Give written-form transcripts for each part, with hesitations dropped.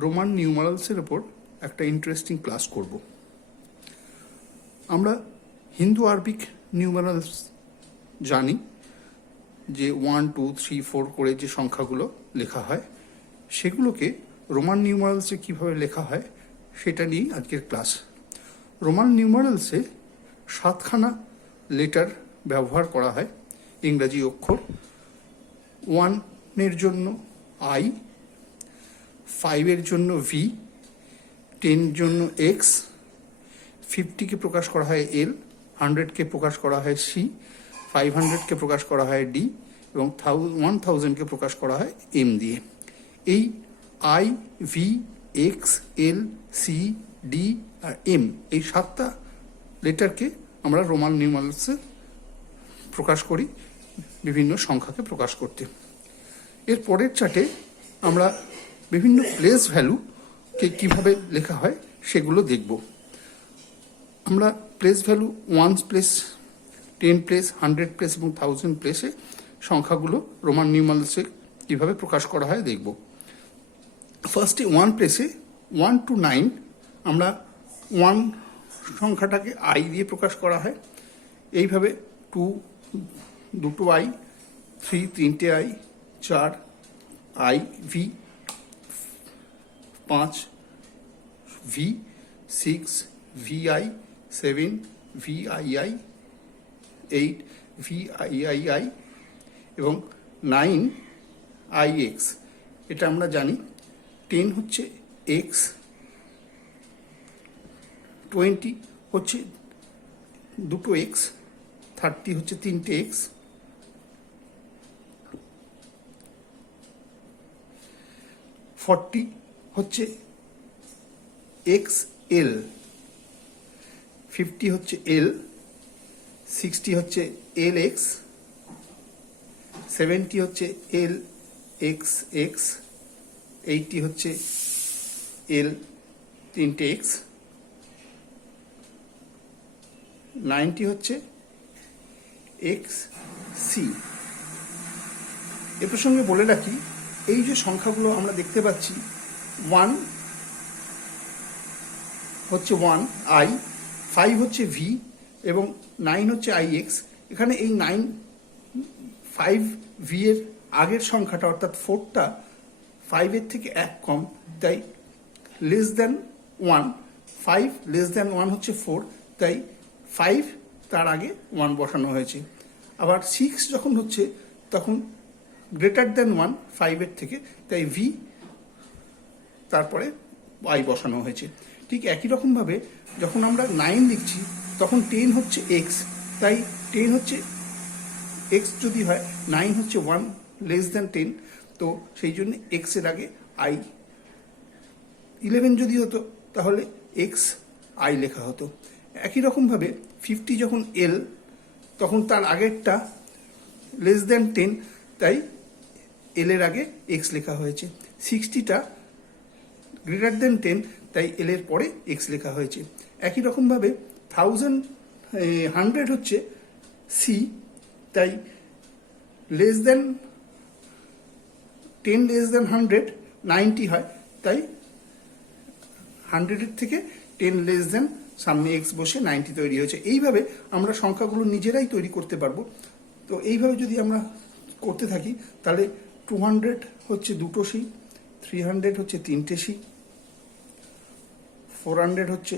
Roman নিউমারালসের ওপর একটা interesting class করব। আমরা হিন্দু আরবিক নিউমারালস জানি যে 1, 2, 3, 4 করে যে সংখ্যাগুলো লেখা হয়, সেগুলোকে রোমান নিউমারালসে কীভাবে লেখা হয় সেটা নিয়েই আজকের ক্লাস। রোমান নিউমারালসে 7খানা লেটার ব্যবহার করা হয়, ইংরাজি অক্ষর। 1-এর জন্য I, 5-এর জন্য V, 10-এর জন্য X, 50-কে প্রকাশ করা হয় L, 100-কে প্রকাশ করা হয় C, 500-কে প্রকাশ করা হয় D এবং 1000-কে প্রকাশ করা হয় M দিয়ে। এই I, V, X, L, C, D R M, এই 7টা লেটারকে আমরা রোমান নিউমারালসে প্রকাশ করি বিভিন্ন সংখ্যাকে প্রকাশ করতে। এর পরের চার্টে আমরা বিভিন্ন প্লেস ভ্যালুকে কীভাবে লেখা হয় সেগুলো দেখব। আমরা place value 1 place, 10 place, 100 place এবং 1000 প্লেসে সংখ্যাগুলো রোমান নিউমারালসে কীভাবে প্রকাশ করা হয় দেখব। ফার্স্টে 1 প্লেসে 1 to 9 আমরা 1 সংখ্যাটাকে I দিয়ে প্রকাশ করা হয়। এইভাবে 2 দুটো I, 3 তিনটে I, 4 I, V, 5 V, 6 VI, 7 VII, 8 VIII এবং 9 IX। এটা আমরা জানি। 10 হচ্ছে X, 20 হচ্ছে দুটো X, 30 হচ্ছে তিনটে X, 40 হচ্ছে XL, 50 হচ্ছে L, 60 হচ্ছে LX, 70 হচ্ছে LXX, 80 হচ্ছে L তিনটে X, 90 হচ্ছে XC। এ প্রসঙ্গে বলে রাখি, এই যে সংখ্যাগুলো আমরা দেখতে পাচ্ছি, 1 হচ্ছে 1 I, 5 হচ্ছে V এবং 9 হচ্ছে IX। এখানে এই 9, 5 V এর আগের সংখ্যাটা অর্থাৎ 4টা 5-এর থেকে 1 কম, তাই লেস দ্যান 1, 5 লেস দ্যান 1 হচ্ছে 4, তাই 5 তার আগে 1 বসানো হয়েছে। আবার 6 যখন হচ্ছে তখন গ্রেটার দ্যান 1 5-এর থেকে, তাই V তারপরে I বসানো হয়েছে। ঠিক একই রকমভাবে যখন আমরা 9 লিখছি তখন 10 হচ্ছে X, তাই 10 হচ্ছে X যদি হয়, 9 হচ্ছে 1 লেস দ্যান 10, তো সেই জন্য X এর আগে I। 11 যদি হতো তাহলে X I লেখা হতো। একই রকমভাবে 50 যখন L, তখন তার আগেরটা লেস দ্যান 10, তাই L এর আগে X লেখা হয়েছে। 60টা গ্রেটার দ্যান 10, তাই L এর পরে X লেখা হয়েছে। একই রকমভাবে 100 হচ্ছে C, তাই লেস দ্যান 10 লেস দ্যান 100 90 হয়, তাই 100-এর থেকে 10 লেস দ্যান সামনে X বসে 90 তৈরি হয়েছে। এইভাবে আমরা সংখ্যাগুলো নিজেরাই তৈরি করতে পারবো। তো এইভাবে যদি আমরা করতে থাকি তাহলে 200 হচ্ছে দুটো C, 300 হচ্ছে তিনটে C, 400 হচ্ছে,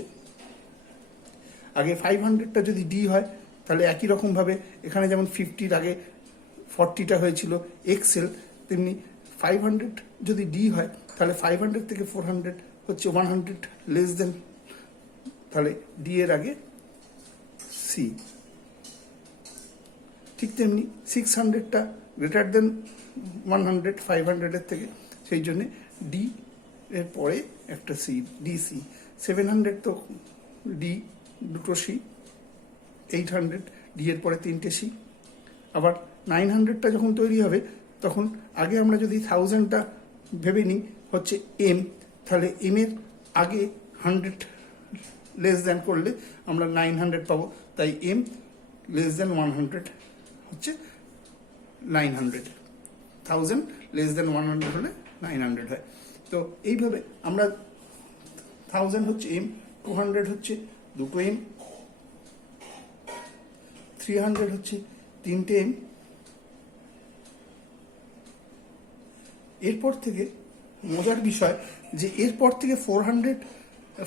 আগে 500টা যদি D হয় তাহলে একই রকমভাবে এখানে যেমন 50-র আগে 40টা হয়েছিল XL, তেমনি 500 যদি D হয় তাহলে 500 থেকে 400 হচ্ছে 100 লেস দেন, তাহলে D এর আগে C। ঠিক তেমনি 600টা গ্রেটার দেন 100 500-এর থেকে, সেই জন্যে D এর পরে একটা C, DC। 700 তো D দুটো C, 800 D এর পরে তিনটে C। আবার 900টা যখন তৈরি হবে তখন আগে আমরা যদি 1000টা ভেবে নিই হচ্ছে M, তাহলে M এর আগে 100 লেস দ্যান করলে আমরা 900 পাবো, তাই M লেস দ্যান 100 হচ্ছে 900, 1000 লেস দ্যান 100 হলে 900 হয়। তো তো এইভাবে আমরা 1000 হচ্ছে এম, 200 হচ্ছে দুটো এম, 300 হচ্ছে তিনটে এম। এরপর থেকে মজার বিষয় যে এরপর থেকে 400,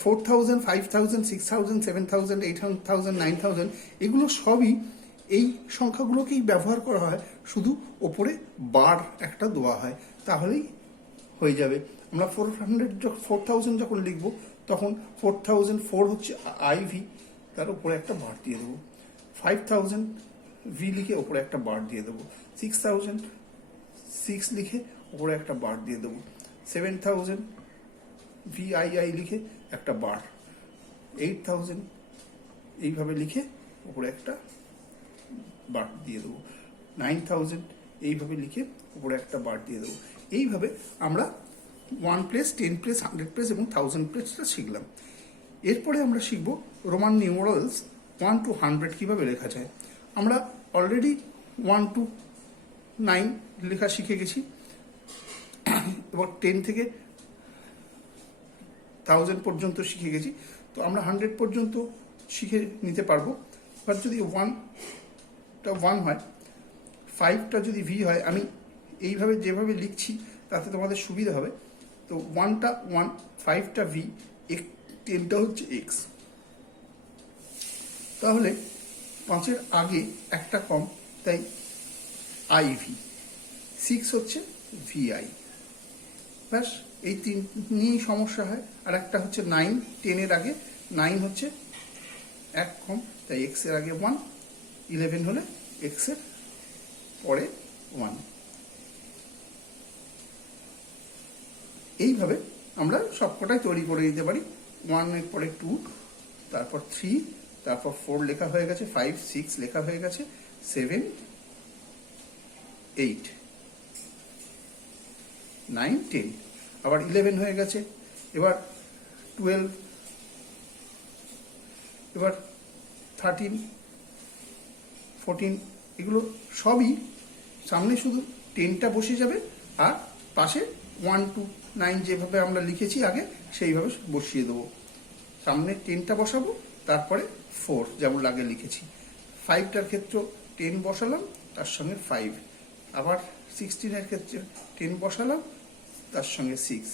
4000, 5000, 6000, 7000, 8000, 9000 এগুলো সবই এই সংখ্যাগুলোকেই ব্যবহার করা হয়, শুধু ওপরে বার একটা দেওয়া হয়, তাহলেই হয়ে যাবে। আমরা 4000 যখন লিখব তখন 4004 হচ্ছে আইভি, তার উপরে একটা বার দিয়ে দেবো। 5000 ভি লিখে ওপরে একটা বার দিয়ে দেবো। 6006 লিখে ওপরে একটা বার দিয়ে দেবো। 7000 ভিআইআই লিখে একটা বার। 8000 এইভাবে লিখে ওপরে একটা বার দিয়ে দেবো। 9000 এইভাবে লিখে উপরে একটা বার দিয়ে দেবো। এইভাবে আমরা 1 প্লেস, 10 প্লেস, 100 প্লেস এবং 1000 প্লেসটা শিখলাম। এরপরে আমরা শিখব রোমান নিউমারালস 1 to 100 কীভাবে লেখা যায়। আমরা অলরেডি 1 to 9 লেখা শিখে গেছি, এবার 10 থেকে 1000 পর্যন্ত শিখে গেছি। তো আমরা 100 পর্যন্ত শিখে নিতে পারবো। এবার যদি 1টা 1 হয়, 5টা যদি ভি হয়, আমি এইভাবে যেভাবে লিখছি তাতে তোমাদের সুবিধা হবে। তো 1টা 1, 5টা ভি, 10টা হচ্ছে এক্স। তাহলে 5-এর আগে একটা কম, তাই আইভি। 6 হচ্ছে ভিআই। ব্যাস এই তিন নিয়েই সমস্যা হয়। আর একটা হচ্ছে 9, 10-এর আগে 9 হচ্ছে এক কম, তাই এক্সের আগে 1, 11 হলে এক্সের পরে 1। এইভাবে আমরা সবকটাই তৈরি করে দিতে পারি। 1-এর পরে 2, তারপর 3, তারপর 4 লেখা হয়ে গেছে, 5, 6 লেখা হয়ে গেছে, 7, 8, 9, 10, আবার 11 হয়ে গেছে, এবার 12, এবার 13, 14, এগুলো সবই সামনে শুধু 10টা বসে যাবে, আর পাশে 1 to 9 যেভাবে আমরা লিখেছি আগে সেইভাবে বসিয়ে দেবো। সামনে 10টা বসাবো, তারপরে 4 যেমন আগে লিখেছি। 5টার ক্ষেত্রে 10 বসালাম, তার সঙ্গে 5, আবার 16-এর ক্ষেত্রে 10 বসালাম, তার সঙ্গে 6,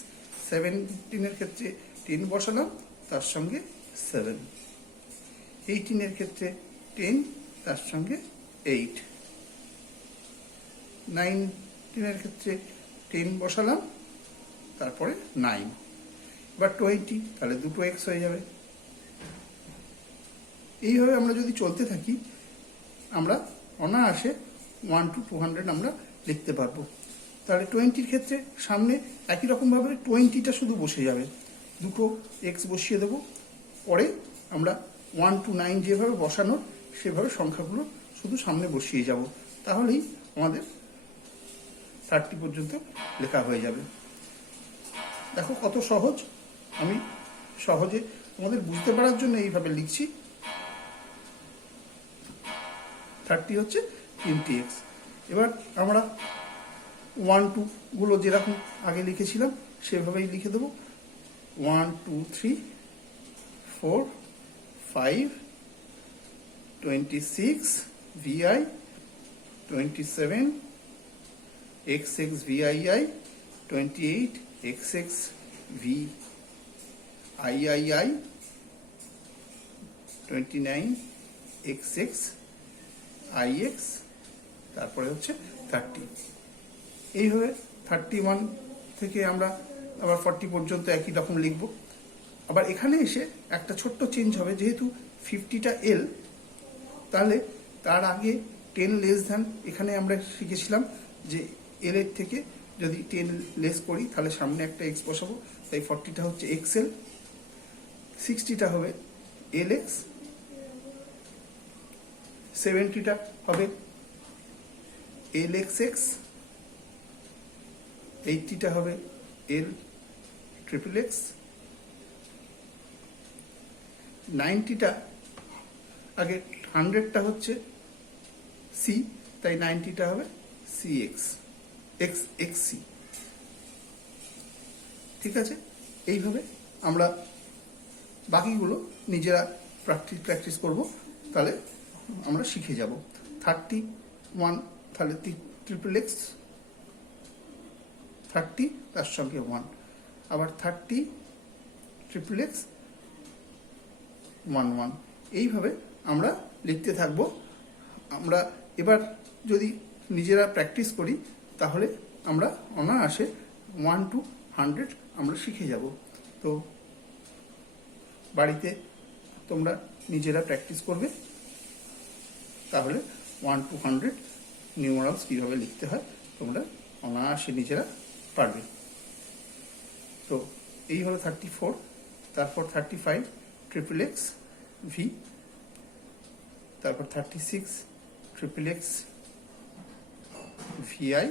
17-এর ক্ষেত্রে 10 বসালাম, তার সঙ্গে 7, 18-এর ক্ষেত্রে 10, তার সঙ্গে 8, 19-এর ক্ষেত্রে 10 বসালাম, তারপরে 9, এবার 20, তাহলে দুটো এক্স হয়ে যাবে। এইভাবে আমরা যদি চলতে থাকি আমরা অনায়াসে 1 to 200 আমরা লিখতে পারবো। তাহলে 20-র ক্ষেত্রে সামনে একই রকমভাবে 20টা শুধু বসে যাবে, দুটো এক্স বসিয়ে দেবো। পরে আমরা 1 to 9 যেভাবে বসানোর সেভাবে সংখ্যাগুলো শুধু সামনে বসিয়ে যাব, তাহলেই আমাদের 30 পর্যন্ত লেখা হয়ে যাবে। দেখো কত সহজ। আমি সহজে তোমাদের বুঝতে পারার জন্য এইভাবে লিখছি। 30 হচ্ছে 3টি এক্স। এবার আমরা 1 2 গুলো যেরকম আগে লিখেছিলাম সেভাবেই লিখে দেবো। 1 2 3 4 5 26 VI, 27 XX VII, 28 XX VIII, 29 XX IX, তারপরে হচ্ছে 30। এইভাবে 31 থেকে আমরা আবার 40 পর্যন্ত একই রকম লিখব। আবার এখানে এসে একটা ছোট্ট চেঞ্জ হবে, যেহেতু 50টা এল, তাহলে তার আগে 10 লেস দ্যান, এখানে আমরা শিখেছিলাম যে এল এর থেকে যদি 10 লেস করি তাহলে সামনে একটা এক্স বসাবো, তাই 40টা হচ্ছে এক্সএল, 60টা হবে এল এক্স, 70টা হবে এল এক্স এক্স, 80টা হবে এল ট্রিপল এক্স, 90টা আগে 100টা হচ্ছে সি, তাই 90টা হবে C X X X C. ঠিক আছে, এইভাবে আমরা বাকিগুলো নিজেরা প্র্যাকটিস করব, তাহলে আমরা শিখে যাব। 31 তাহলে ট্রিপল এক্স, 30 তার সঙ্গে 1, আবার 30 ট্রিপল এক্স 1 1, এইভাবে আমরা লিখতে থাকব। আমরা এবার যদি নিজেরা প্র্যাকটিস করি তাহলে আমরা অনায়াসে 1 to 100 আমরা শিখে যাব। তো বাড়িতে তোমরা নিজেরা প্র্যাকটিস করবে, তাহলে 1 to 100 নিউমারালস কীভাবে লিখতে হয় তোমরা অনায়াসে নিজেরা পারবে। তো এই হলো 34, তারপর 35 ট্রিপল এক্স ভি, তারপর 36 triple X V I,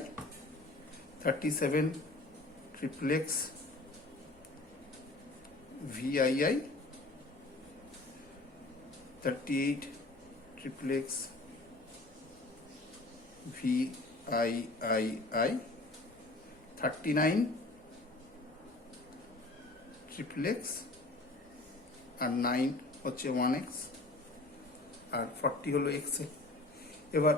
37 triple X V I I, 38 triple X V I I I, 39 triple X, আর 9 হচ্ছে 1x, আর 40 হলো এক্সেল। এবার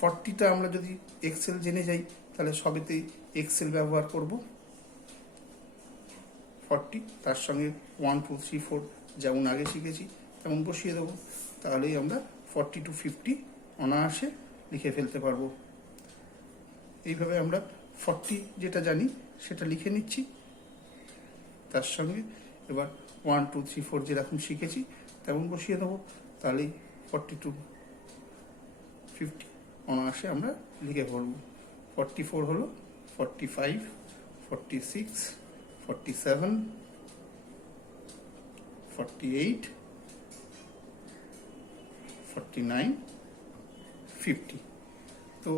40টা আমরা যদি এক্সেল জেনে যাই তাহলে সবেতেই এক্সেল ব্যবহার করব। 40 তার সঙ্গে 1 2 3 4 যেমন আগে শিখেছি তেমন বসিয়ে দেবো, তাহলেই আমরা 40 to 50 অনায়াসে লিখে ফেলতে পারবো। এইভাবে আমরা 40 যেটা জানি সেটা লিখে নিচ্ছি, তার সঙ্গে এবার 1 2 3 4 যেরকম শিখেছি তেমন বসিয়ে দেবো, তাহলেই 40 to 50 অনায়াসে আমরা লিখে ফেলব। 44 হলো 45, 46, 47, 48, 49, 50। তো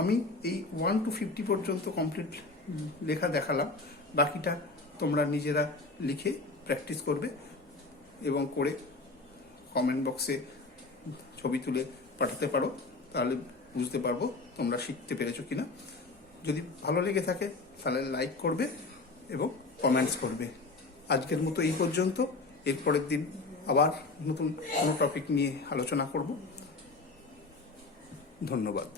আমি এই 1 to 50 পর্যন্ত কমপ্লিট লেখা দেখালাম, বাকিটা তোমরা নিজেরা লিখে প্র্যাকটিস করবে এবং করে কমেন্ট বক্সে ছবি তুলে পাঠাতে পারো, তাহলে বুঝতে পারবো তোমরা শিখতে পেরেছো কিনা। যদি ভালো লেগে থাকে তাহলে লাইক করবে এবং কমেন্টস করবে। আজকের মতো এই পর্যন্ত, এরপরের দিন আবার নতুন কোনো টপিক নিয়ে আলোচনা করব। ধন্যবাদ।